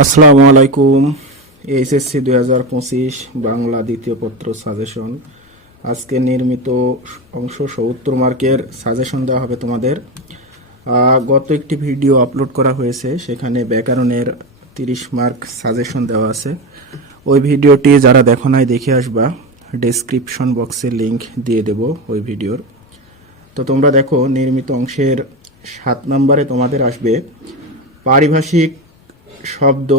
আসসালামু আলাইকুম। এইচএসসি 2025 বাংলা দ্বিতীয় পত্র সাজেশন। আজকে নির্মিত অংশ 70 মার্কের সাজেশন দেওয়া হবে তোমাদের। গত একটি ভিডিও আপলোড করা হয়েছে, সেখানে ব্যাকরণের 30 মার্ক সাজেশন দেওয়া আছে। ওই ভিডিওটি যারা দেখো নাই দেখে আসবা, ডেসক্রিপশন বক্সে লিংক দিয়ে দেব ওই ভিডিওর। তো তোমরা দেখো, নির্মিত অংশের 7 নম্বরে তোমাদের আসবে পারিভাষিক শব্দ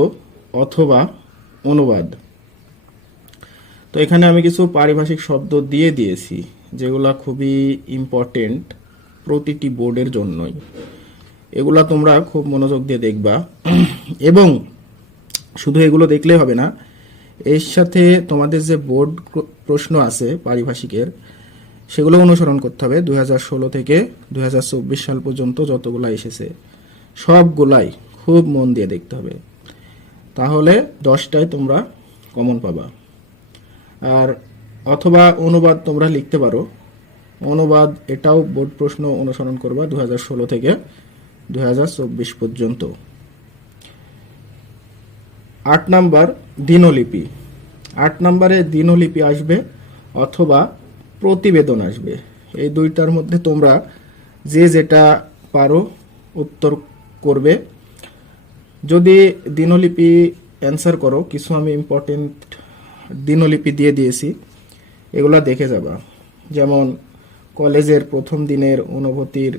অথবা অনুবাদ। তো এখানে আমি কিছু পারিভাষিক শব্দ দিয়ে দিয়েছি, যেগুলা খুবই ইম্পর্টেন্ট প্রতিটি বোর্ডের জন্যই। এগুলা তোমরা খুব মনোযোগ দিয়ে দেখবা এবং শুধু এগুলো দেখলেই হবে না, এর সাথে তোমাদের যে বোর্ড প্রশ্ন আছে পারিভাষিকের, সেগুলো অনুসরণ করতে হবে। 2016 থেকে 2024 সাল পর্যন্ত যতগুলা এসেছে সবগুলাই খুব মন দিয়ে দেখতে হবে, তাহলে 10টায় তোমরা কমন পাবা। আর অথবা অনুবাদ তোমরা লিখতে পারো, অনুবাদ এটাও বোর্ড প্রশ্ন অনুসরণ করবা 2016 থেকে 2024 পর্যন্ত। 8 নাম্বার দিনলিপি। 8 নম্বরে দিনলিপি আসবে অথবা প্রতিবেদন আসবে। এই দুইটার মধ্যে তোমরা যে যেটা পারো উত্তর করবে। যদি দিনলিপি অ্যান্সার করো, কিছু আমি ইম্পর্টেন্ট দিনলিপি দিয়ে দিয়েছি, এগুলা দেখে যাবা। যেমন কলেজের প্রথম দিনের অনুভূতির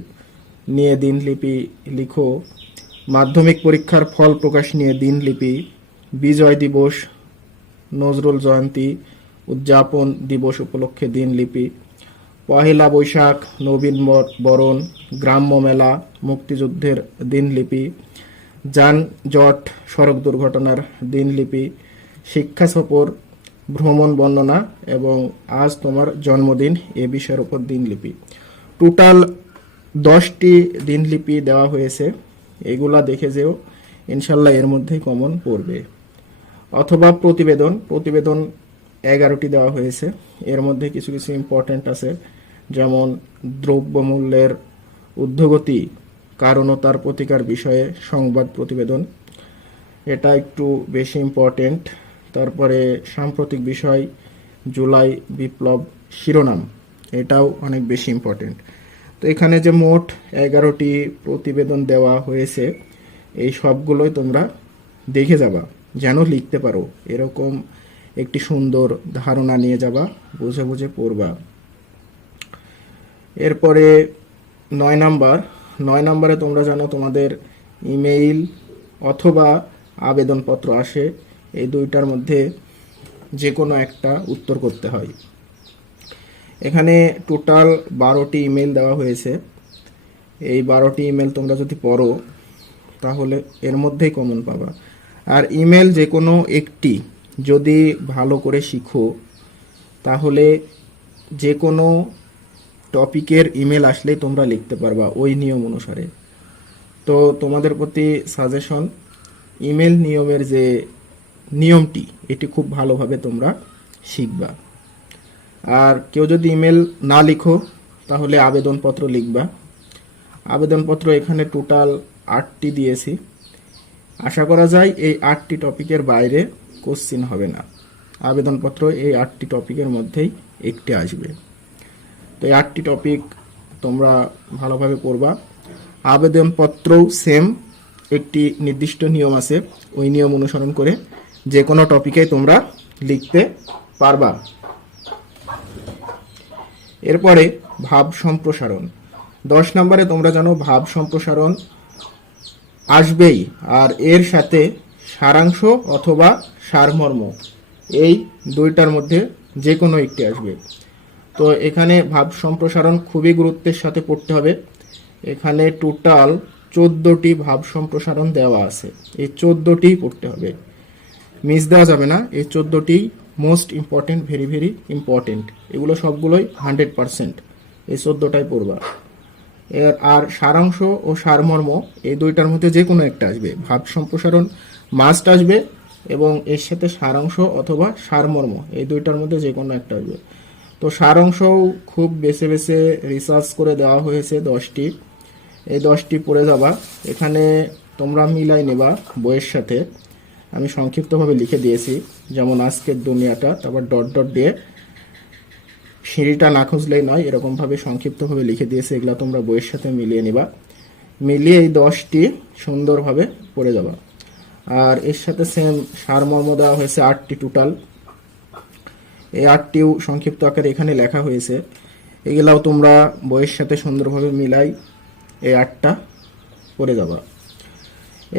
নিয়ে দিনলিপি লিখো, মাধ্যমিক পরীক্ষার ফল প্রকাশ নিয়ে দিনলিপি, বিজয় দিবস নজরুল জয়ন্তী উদযাপন দিবস উপলক্ষে দিনলিপি, পহেলা বৈশাখ নবীন বরণ গ্রাম্য মেলা মুক্তিযুদ্ধের দিনলিপি, যানজট সড়ক দুর্ঘটনার দিনলিপি, শিক্ষা সফর ভ্রমণ বর্ণনা এবং আজ তোমার জন্মদিন এ বিষয়ের উপর দিনলিপি। টোটাল 10টি দিনলিপি দেওয়া হয়েছে, এগুলা দেখে যেও, ইনশাল্লাহ এর মধ্যেই কমন পড়বে। অথবা প্রতিবেদন। প্রতিবেদন 11টি দেওয়া হয়েছে, এর মধ্যে কিছু কিছু ইম্পর্টেন্ট আছে, যেমন দ্রব্যমূল্যের ঊর্ধ্বগতি কারণ ও তার প্রতিকার বিষয়ে সংবাদ প্রতিবেদন, এটা একটু বেশি ইম্পর্টেন্ট। তারপরে সাম্প্রতিক বিষয় জুলাই বিপ্লব শিরোনাম, এটাও অনেক বেশি ইম্পর্টেন্ট। তো এখানে যে মোট 11টি প্রতিবেদন দেওয়া হয়েছে, এই সবগুলোই তোমরা দেখে যাবা, যেন লিখতে পারো। এরকম একটি সুন্দর ধারণা নিয়ে যাবা, বুঝে বুঝে পড়বা। এরপরে 9 নাম্বার। 9 নম্বরে তোমরা জানো তোমাদের ইমেইল অথবা আবেদনপত্র আসে, এই দুইটার মধ্যে যে কোনো একটা উত্তর করতে হয়। এখানে টোটাল 12টি ইমেল দেওয়া হয়েছে। এই 12টি ইমেল তোমরা যদি পড়ো, তাহলে এর মধ্যেই কমন পাবা। আর ইমেল যে কোনো একটি যদি ভালো করে শিখো, তাহলে যে কোনো টপিকের ইমেল আসলেই তোমরা লিখতে পারবা ওই নিয়ম অনুসারে। তো তোমাদের প্রতি সাজেশন, ইমেল নিয়মের যে নিয়মটি, এটি খুব ভালোভাবে তোমরা শিখবা। আর কেউ যদি ইমেল না লিখো, তাহলে আবেদনপত্র লিখবা। আবেদনপত্র এখানে টোটাল 8টি দিয়েছি। আশা করা যায় এই 8টি টপিকের বাইরে কোশ্চিন হবে না। আবেদনপত্র এই 8টি টপিকের মধ্যেই একটি আসবে। তো এই 8টি টপিক তোমরা ভালোভাবে পড়বা। আবেদনপত্রও সেম একটি নির্দিষ্ট নিয়ম আছে, ওই নিয়ম অনুসরণ করে যে কোনো টপিকে তোমরা লিখতে পারবা। এরপরে ভাব সম্প্রসারণ। 10 নম্বরে তোমরা জানো ভাব সম্প্রসারণ আসবেই, আর এর সাথে সারাংশ অথবা সারমর্ম, এই দুইটার মধ্যে যে কোনো একটি আসবে। তো এখানে ভাব সম্প্রসারণ খুবই গুরুত্বের সাথে পড়তে হবে। এখানে টোটাল 14টি ভাব সম্প্রসারণ দেওয়া আছে, এই 14টি পড়তে হবে, মিস দেওয়া যাবে না। এই 14টি most important, very very important, এগুলো সবগুলোই 100%, এই 14টাই পড়বা। আর সারাংশ ও সারমর্ম এই দুইটার মধ্যে যে কোনো একটা আসবে। ভাব সম্প্রসারণ মাস্ট আসবে এবং এর সাথে সারাংশ অথবা সারমর্ম এই দুইটার মধ্যে যে কোনো একটা আসবে। তো সারাংশও খুব বেছে বেছে রিসার্চ করে দেওয়া হয়েছে 10টি, এই 10টি পড়ে যাবা। এখানে তোমরা মিলাই নেবা বইয়ের সাথে। আমি সংক্ষিপ্তভাবে লিখে দিয়েছি, যেমন আজকের দুনিয়াটা, তারপর ডট ডট দিয়ে সিঁড়িটা না খুঁজলেই নয়, এরকমভাবে সংক্ষিপ্তভাবে লিখে দিয়েছি। এগুলো তোমরা বইয়ের সাথে মিলিয়ে নিবা, মিলিয়ে এই 10টি সুন্দরভাবে পড়ে যাবা। আর এর সাথে সেম সারমর্ম দেওয়া হয়েছে 8টি টোটাল, এই 8টিও সংক্ষিপ্ত আকারে এখানে লেখা হয়েছে। এগুলাও তোমরা বইয়ের সাথে সুন্দরভাবে মিলাই এই 8টা পড়ে যাবা।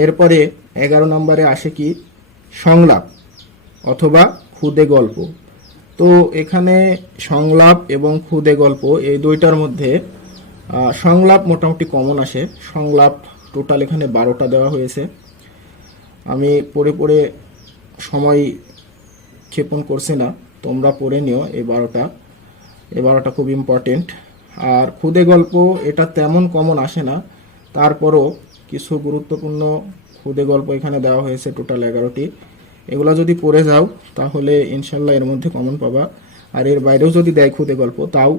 এরপরে 11 নম্বরে আসে কি সংলাপ অথবা খুদে গল্প। তো এখানে সংলাপ এবং খুদে গল্প এই দুইটার মধ্যে সংলাপ মোটামুটি কমন আসে। সংলাপ টোটাল এখানে 12টা দেওয়া হয়েছে। আমি পড়ে পড়ে সময় ক্ষেপণ করছি না, তোমরা পড়ে নিও এই 12টা খুব ইম্পর্টেন্ট। আর খুদে গল্প এটা তেমন কমন আসে না, তারপরও কিছু গুরুত্বপূর্ণ খুদে গল্প এখানে দেওয়া হয়েছে টোটাল 11টি। এগুলো যদি পড়ে যাও তাহলে ইনশাল্লাহ এর মধ্যে কমন পাবা। আর এর বাইরেও যদি দেয় খুদে গল্প, তাও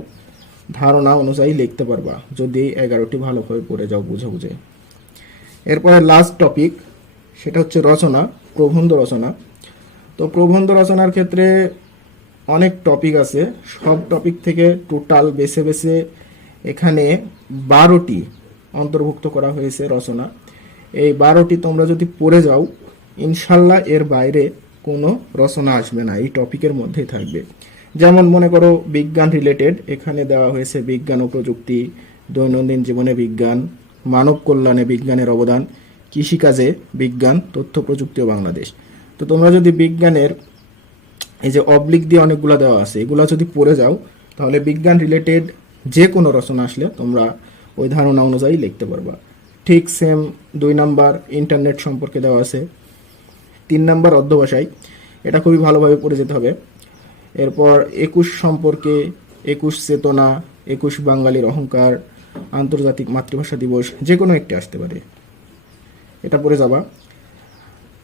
ধারণা অনুযায়ী লিখতে পারবা যদি 11টি ভালোভাবে পড়ে যাও বুঝে বুঝে। এরপরে লাস্ট টপিক, সেটা হচ্ছে রচনা, প্রবন্ধ রচনা। তো প্রবন্ধ রচনার ক্ষেত্রে অনেক টপিক আছে, সব টপিক থেকে টোটাল বেছে বেছে এখানে 12টি অন্তর্ভুক্ত করা হয়েছে রচনা। এই 12টি তোমরা যদি পড়ে যাও ইনশাল্লাহ এর বাইরে কোনো রচনা আসবে না, এই টপিকের মধ্যেই থাকবে। যেমন মনে করো বিজ্ঞান রিলেটেড, এখানে দেওয়া হয়েছে বিজ্ঞান ও প্রযুক্তি, দৈনন্দিন জীবনে বিজ্ঞান, মানব কল্যাণে বিজ্ঞানের অবদান, কৃষিকাজে বিজ্ঞান, তথ্য প্রযুক্তি ও বাংলাদেশ। তো তোমরা যদি বিজ্ঞানের এই যে অবলিক দিয়ে অনেকগুলো দেওয়া আছে, এগুলো যদি পড়ে যাও তাহলে বিজ্ঞান রিলেটেড যে কোনো রচনা আসলে তোমরা ওই ধারণা অনুযায়ী লিখতে পারবা। ঠিক সেম 2 নাম্বার ইন্টারনেট সম্পর্কে দেওয়া আছে। 3 নাম্বার অধ্যবসায়, এটা খুবই ভালোভাবে পড়ে যেতে হবে। এরপর 21 সম্পর্কে, 21 চেতনা, 21 বাঙালির অহংকার, আন্তর্জাতিক মাতৃভাষা দিবস, যে কোনো একটি আসতে পারে, এটা পড়ে যাবা।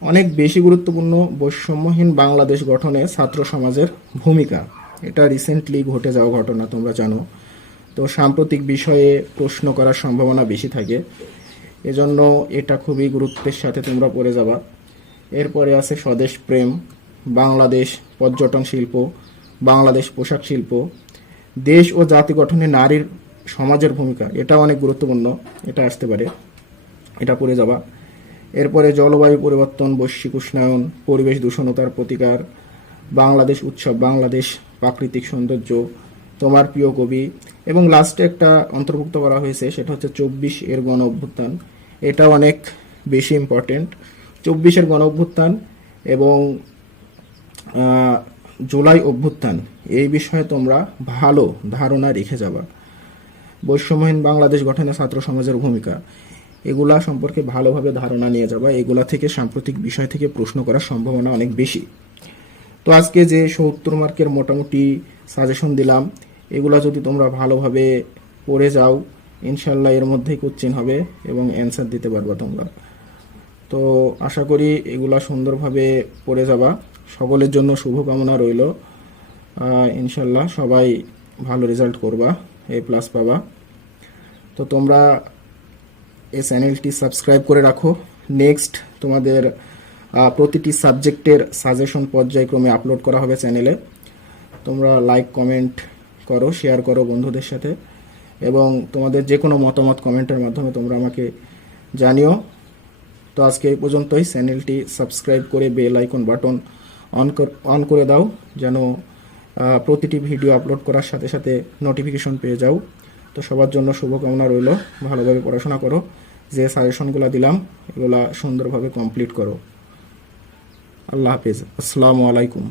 অনেক বেশি গুরুত্বপূর্ণ বৈষম্যহীন বাংলাদেশ গঠনে ছাত্র সমাজের ভূমিকা, এটা রিসেন্টলি ঘটে যাওয়া ঘটনা তোমরা জানো। তো সাম্প্রতিক বিষয়ে প্রশ্ন করার সম্ভাবনা বেশি থাকে, এজন্য এটা খুবই গুরুত্বের সাথে তোমরা পড়ে যাবা। এরপরে আছে স্বদেশ প্রেম, বাংলাদেশ পর্যটন শিল্প, বাংলাদেশ পোশাক শিল্প, দেশ ও জাতি গঠনে নারীর সমাজের ভূমিকা, এটা অনেক গুরুত্বপূর্ণ, এটা আসতে পারে, এটা পড়ে যাবা। এরপরে জলবায়ু পরিবর্তন, বৈশ্বিক উষ্ণায়ন, পরিবেশ দূষণতার প্রতিকার, বাংলাদেশ উৎসব, বাংলাদেশ প্রাকৃতিক সৌন্দর্য, তোমার প্রিয় কবি, এবং লাস্টে একটা অন্তর্ভুক্ত করা হয়েছে সেটা হচ্ছে 24 এর গণ অভ্যুত্থান। এটা অনেক বেশি ইম্পর্টেন্ট। 24 এর গণ অভ্যুত্থান এবং জুলাই অভ্যুত্থান, এই বিষয়ে তোমরা ভালো ধারণা রেখে যাবা। বৈষম্যহীন বাংলাদেশ গঠনে ছাত্র সমাজের ভূমিকা, এগুলা সম্পর্কে ভালোভাবে ধারণা নিয়ে যাবা। এগুলা থেকে সাম্প্রতিক বিষয় থেকে প্রশ্ন করার সম্ভাবনা অনেক বেশি। তো আজকে যে 70 মার্কের মোটামুটি সাজেশন দিলাম, এগুলা যদি তোমরা ভালোভাবে পড়ে যাও ইনশাল্লাহ এর মধ্যেই কোশ্চেন হবে এবং অ্যান্সার দিতে পারবা তোমরা। তো আশা করি এগুলা সুন্দরভাবে পড়ে যাবা। সকলের জন্য শুভকামনা রইল। ইনশাল্লাহ সবাই ভালো রেজাল্ট করবা, A+ পাবা। তো তোমরা এই চ্যানেলটি সাবস্ক্রাইব করে রাখো। নেক্সট তোমাদের প্রতিটি সাবজেক্টের সাজেশন পর্যায়ক্রমে আপলোড করা হবে চ্যানেলে। তোমরা লাইক কমেন্ট করো, শেয়ার করো বন্ধুদের সাথে, এবং তোমাদের যে কোনো মতামত কমেন্টের মাধ্যমে তোমরা আমাকে জানিও। তো আজকে এই পর্যন্তই। চ্যানেলটি সাবস্ক্রাইব করে বেল আইকন বাটন অন করে দাও, যেন প্রতিটি ভিডিও আপলোড করার সাথে সাথে নোটিফিকেশন পেয়ে যাও। তো সবার জন্য শুভকামনা রইল, ভালোভাবে পড়াশোনা করো, যে সাজেশনগুলো দিলাম এগুলা সুন্দরভাবে কমপ্লিট করো। আল্লাহ হাফেজ, আসসালামু আলাইকুম।